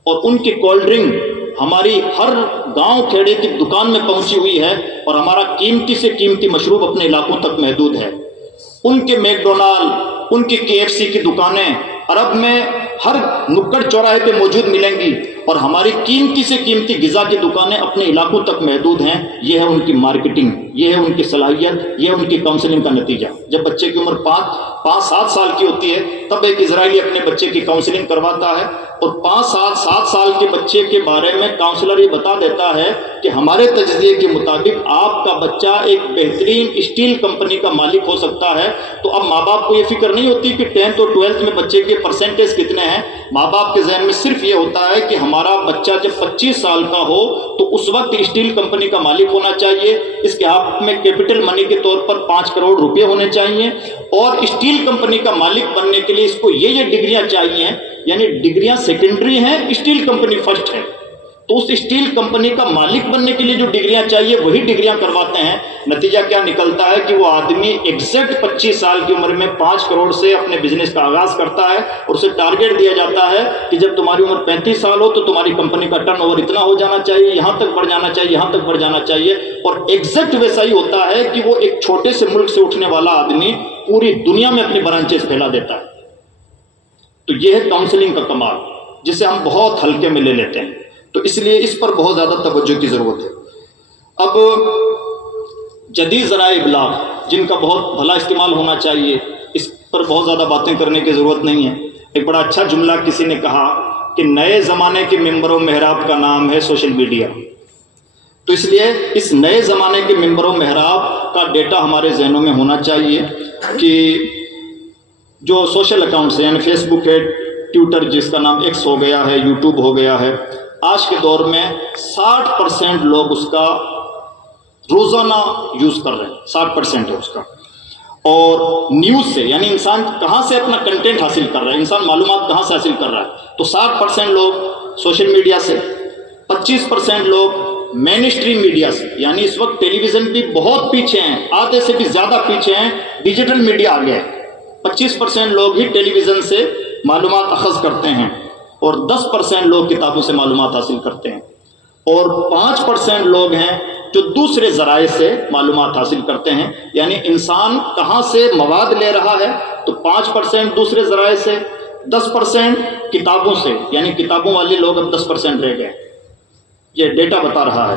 اور ان کی کولڈ ڈرنک ہماری ہر گاؤں کھیڑے کی دکان میں پہنچی ہوئی ہے اور ہمارا قیمتی سے قیمتی مشروب اپنے علاقوں تک محدود ہے. ان کے میک ڈونالڈ، ان کی KFC کی دکانیں عرب میں ہر نکڑ چوراہے پہ موجود ملیں گی اور ہماری قیمتی سے قیمتی غذا کی دکانیں اپنے علاقوں تک محدود ہیں. یہ ہے ان کی مارکیٹنگ، یہ ہے ان کی صلاحیت، یہ ہے ان کی کاؤنسلنگ کا نتیجہ. جب بچے کی عمر 5-7 سال کی ہوتی ہے تب ایک اسرائیلی اپنے بچے کی کاؤنسلنگ کرواتا ہے اور 5-7 سال کے بچے کے بارے میں کاؤنسلر یہ بتا دیتا ہے کہ ہمارے تجزیے کے مطابق آپ کا بچہ ایک بہترین اسٹیل کمپنی کا مالک ہو سکتا ہے. تو اب ماں باپ کو یہ فکر نہیں ہوتی کہ 10th اور 12th میں بچے کے پرسنٹیج کتنے ہیں. ماں باپ کے ذہن میں صرف یہ ہوتا ہے کہ ہمارا بچہ جب 25 سال کا ہو تو اس وقت اسٹیل کمپنی کا مالک ہونا چاہیے، اس کے ہاتھ میں کیپٹل منی کے طور پر 5 کروڑ روپے ہونے چاہیے اور اسٹیل کمپنی کا مالک بننے کے لیے اس کو یہ ڈگریاں چاہیے. یعنی ڈگریاں سیکنڈری ہیں، اسٹیل کمپنی فرسٹ ہے. تو اس اسٹیل کمپنی کا مالک بننے کے لیے جو ڈگریاں چاہیے وہی ڈگریاں کرواتے ہیں. نتیجہ کیا نکلتا ہے کہ وہ آدمی ایگزیکٹ 25 سال کی عمر میں 5 کروڑ سے اپنے بزنس کا آغاز کرتا ہے اور اسے ٹارگیٹ دیا جاتا ہے کہ جب تمہاری عمر 35 سال ہو تو تمہاری کمپنی کا ٹرن اوور اتنا ہو جانا چاہیے، یہاں تک بڑھ جانا چاہیے، یہاں تک بڑھ جانا چاہیے. اور ایگزیکٹ ویسا ہی ہوتا ہے کہ وہ ایک چھوٹے سے ملک سے اٹھنے والا آدمی پوری دنیا میں اپنی برانچز پھیلا دیتا ہے. تو یہ ہے کاؤنسلنگ کا کمال، جسے ہم بہت ہلکے میں لے لیتے ہیں. تو اس لیے اس پر بہت زیادہ توجہ کی ضرورت ہے. اب جدید ذرائع ابلاغ جن کا بہت بھلا استعمال ہونا چاہیے، اس پر بہت زیادہ باتیں کرنے کی ضرورت نہیں ہے. ایک بڑا اچھا جملہ کسی نے کہا کہ نئے زمانے کے ممبر و محراب کا نام ہے سوشل میڈیا. تو اس لیے اس نئے زمانے کے ممبر و محراب کا ڈیٹا ہمارے ذہنوں میں ہونا چاہیے کہ جو سوشل اکاؤنٹس ہیں، یعنی فیس بک ہے، ٹویٹر جس کا نام ایکس ہو گیا ہے، یوٹیوب ہو گیا ہے، آج کے دور میں 60% لوگ اس کا روزانہ یوز کر رہے ہیں، 60% ہے اس کا. اور نیوز سے، یعنی انسان کہاں سے اپنا کنٹینٹ حاصل کر رہا ہے، انسان معلومات کہاں سے حاصل کر رہا ہے، تو 60% لوگ سوشل میڈیا سے، 25% لوگ مین اسٹریم میڈیا سے، یعنی اس وقت ٹیلی ویژن بھی بہت پیچھے ہیں، آدھے سے بھی زیادہ پیچھے ہیں، ڈیجیٹل میڈیا آ گیا ہے. 25% لوگ ہی ٹیلی ویژن سے معلومات اخذ کرتے ہیں اور 10% لوگ کتابوں سے معلومات حاصل کرتے ہیں اور 5% لوگ ہیں جو دوسرے ذرائع سے معلومات حاصل کرتے ہیں. یعنی انسان کہاں سے مواد لے رہا ہے، تو 5% دوسرے ذرائع سے، 10% کتابوں سے، یعنی کتابوں والے لوگ اب 10% رہ گئے، یہ ڈیٹا بتا رہا ہے.